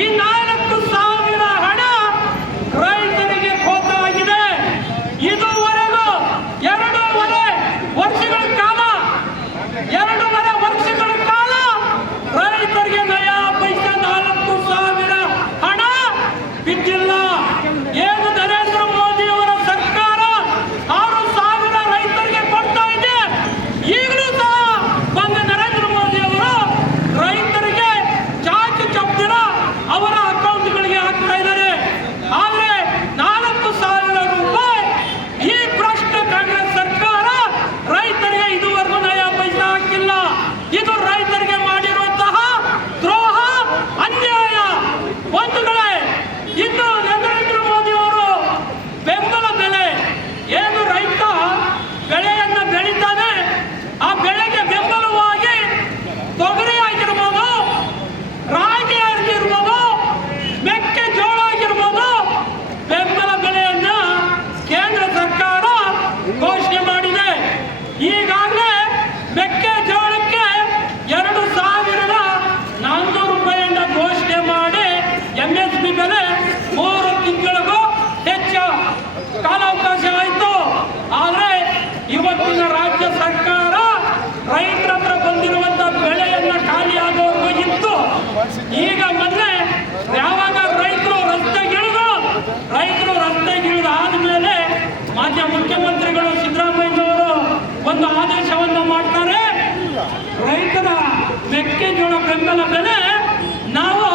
ಈ 4,000 ಹಣ ರೈತರಿಗೆ ಖೋತ ಆಗಿದೆ. ಇದುವರೆಗೂ 2.5 ವರ್ಷಗಳ ಕಾಲ ರೈತರಿಗೆ ನಯಾ ಪೈಸೆ 4,000 ಹಣ ಬಿದ್ದಿಲ್ಲ. ಏನು ನರೇಂದ್ರ ಮೋದಿ ಅವರ ಸರ್ಕಾರ 6,000 ರೈತರಿಗೆ ಕೊಡ್ತಾ ಇದೆ. ಈಗಲೂ ಸಹ ಬಂದ ನರೇಂದ್ರ ಮೋದಿ ಅವರು ರೈತರಿಗೆ ಚಾಚು ಚಪ್ಪಿನ ಅವರ ಅಕೌಂಟ್ಗಳಿಗೆ ಹಾಕ್ತಾ ಇದ್ದಾರೆ. ಆದರೆ 4,000 ರೂಪಾಯಿ ಈ ಭ್ರಷ್ಟ ಕಾಂಗ್ರೆಸ್ ಸರ್ಕಾರ ರೈತರಿಗೆ ಇದುವರೆಗೂ ನಯಾ ಪೈಸೆ ಹಾಕಿಲ್ಲ. ಇದು ರೈತರಿಗೆ ಮಾಡಿರುವಂತಹ ದ್ರೋಹ, ಅನ್ಯಾಯ. ಬಂಧುಗಳೇ, ಇನ್ನು ನರೇಂದ್ರ ಮೋದಿ ಅವರು ಬೆಂಬಲ ಬೆಲೆ, ಏನು ರೈತ ಬೆಳೆಯನ್ನು ಬೆಳೀತಾನೆ ಆ ಬೆಳೆಗೆ ಬೆಂಬಲವಾಗಿ ತೊಗರಿ ಆಗಿರ್ಬೋದು, ರಾಗಿ ಆಗಿರ್ಬೋದು, ಮೆಕ್ಕೆಜೋಳ ಆಗಿರ್ಬೋದು, ಬೆಂಬಲ ಬೆಲೆಯನ್ನ ಕೇಂದ್ರ ಸರ್ಕಾರ ಘೋಷಣೆ ಮಾಡಿದೆ. ಈಗಾಗಲೇ ಮೆಕ್ಕೆಜೋಳಕ್ಕೆ 2,400 ರೂಪಾಯಿಯನ್ನ ಘೋಷಣೆ ಮಾಡಿ MSP ಬೆಲೆ 3 ತಿಂಗಳಿಗೂ ಹೆಚ್ಚು ಕಾಲಾವಕಾಶ ಆಯಿತು. ಆದರೆ ಇವತ್ತಿನ ರಾಜ್ಯ ಸರ್ಕಾರ ರೈತರ ಹತ್ರ ಬಂದಿರುವಂತ ಬೆಳೆಯನ್ನ ಖಾಲಿಯಾದವರೆಗೂ ಇತ್ತು. ಈಗ ಮೊದಲೇ ಯಾವಾಗ ರೈತರು ರಸ್ತೆಗಿಳಿದು ಆದ್ಮೇಲೆ ಮಾನ್ಯ ಮುಖ್ಯಮಂತ್ರಿಗಳು ಸಿದ್ದರಾಮಯ್ಯನವರು ಒಂದು ಆದೇಶವನ್ನು ಮಾಡ್ತಾರೆ. ರೈತರ ಮೆಕ್ಕೆಜೋಳ ಬೆಂಬಲ ಬೆಲೆ ನಾವು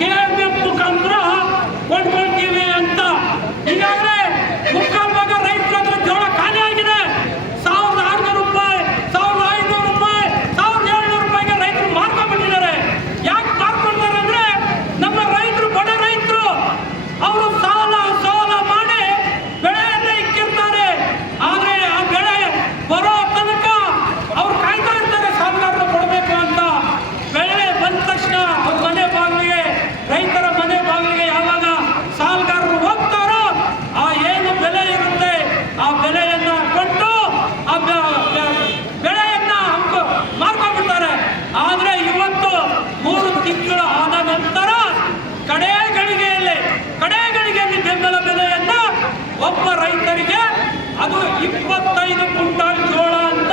KMF ಮುಖಾಂತರ ಕೊಂಡ್ಕೊಳ್ತೀವಿ ಅಂತ. ಈಗಾಗಲೇ ಮುಕ್ಕಾಲು ಭಾಗ ರೈತರ ಹತ್ರ ಜೋಳ ಖಾಲಿ ಆಗಿದೆ. 1,600 ರೂಪಾಯಿ, 1,500 ರೂಪಾಯಿ, 1,700 ರೂಪಾಯಿಗೆ ರೈತರು ಮಾರ್ಕೊಂಡ್ಬಿಟ್ಟಿದ್ದಾರೆ. ಯಾಕೆ ಮಾರ್ಕೊಳ್ತಾರೆ ಅಂದ್ರೆ ನಮ್ಮ ರೈತರು ಬಡ ರೈತರು, ಅವರು ಸಾಲ ಮಾಡಿ ಬೆಳೆಯನ್ನ ಇಕ್ಕಿರ್ತಾರೆ. ಆದ್ರೆ ಆ ಬೆಳೆ ಬರೋ ತನಕ ಅವ್ರು ಕಾಯ್ತಾ ಇರ್ತಾರೆ ಸಾಲಗಾರರು ಕೊಡಬೇಕು ಅಂತ. ಬೆಳೆ ಬಂದ ತಕ್ಷಣ ಅವ್ರ ಮನೆ ಬಾಗಿಲಿಗೆ, ರೈತರ ಮನೆ ಬಾಗಿಲಿಗೆ ಯಾವಾಗ ಸಾಲಗಾರರು ಹೋಗ್ತಾರೋ ಆ ಏನು ಬೆಲೆ ಇರುತ್ತೆ ಆ ಬೆಲೆಯನ್ನ ಕೊಟ್ಟು ಆ ಬೆಳೆಯನ್ನ ಮಾರ್ಕೊಂಡ್ಬಿಡ್ತಾರೆ. ಆದ್ರೆ ಇವತ್ತು 3 ತಿಂಗಳು ಆದ ನಂತರ ಕಡೆ ಗಳಿಗೆಯಲ್ಲಿ ಬೆಂಬಲ ಬೆಲೆಯನ್ನ ಒಬ್ಬ ರೈತರಿಗೆ ಅದು 25 ಕ್ವಿಂಟಾಲ್ ಜೋಳ ಅಂತ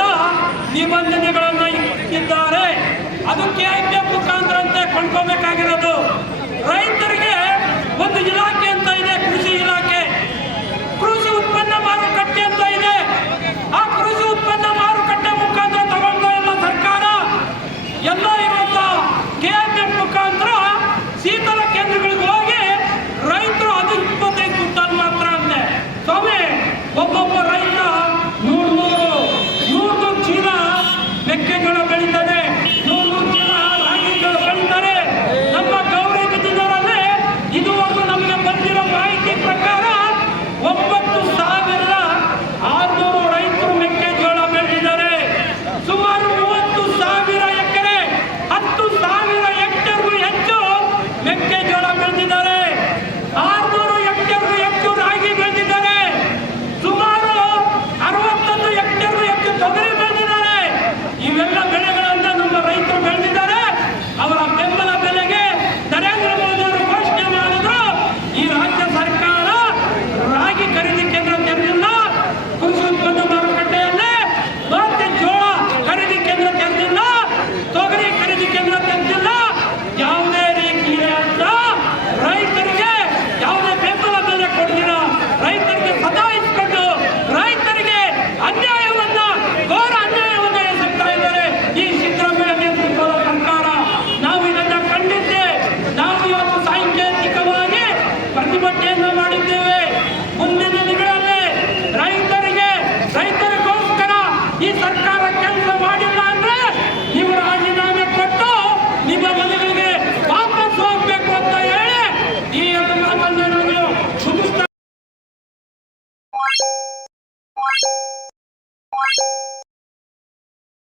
ನಿಬಂಧನೆಗಳನ್ನ ಇಟ್ಟಿದ್ದಾರೆ. ಅದು KMF ಮುಖಾಂತರ ಅಂತ ಕೊಂಡ್ಕೋಬೇಕಾಗಿರೋದು.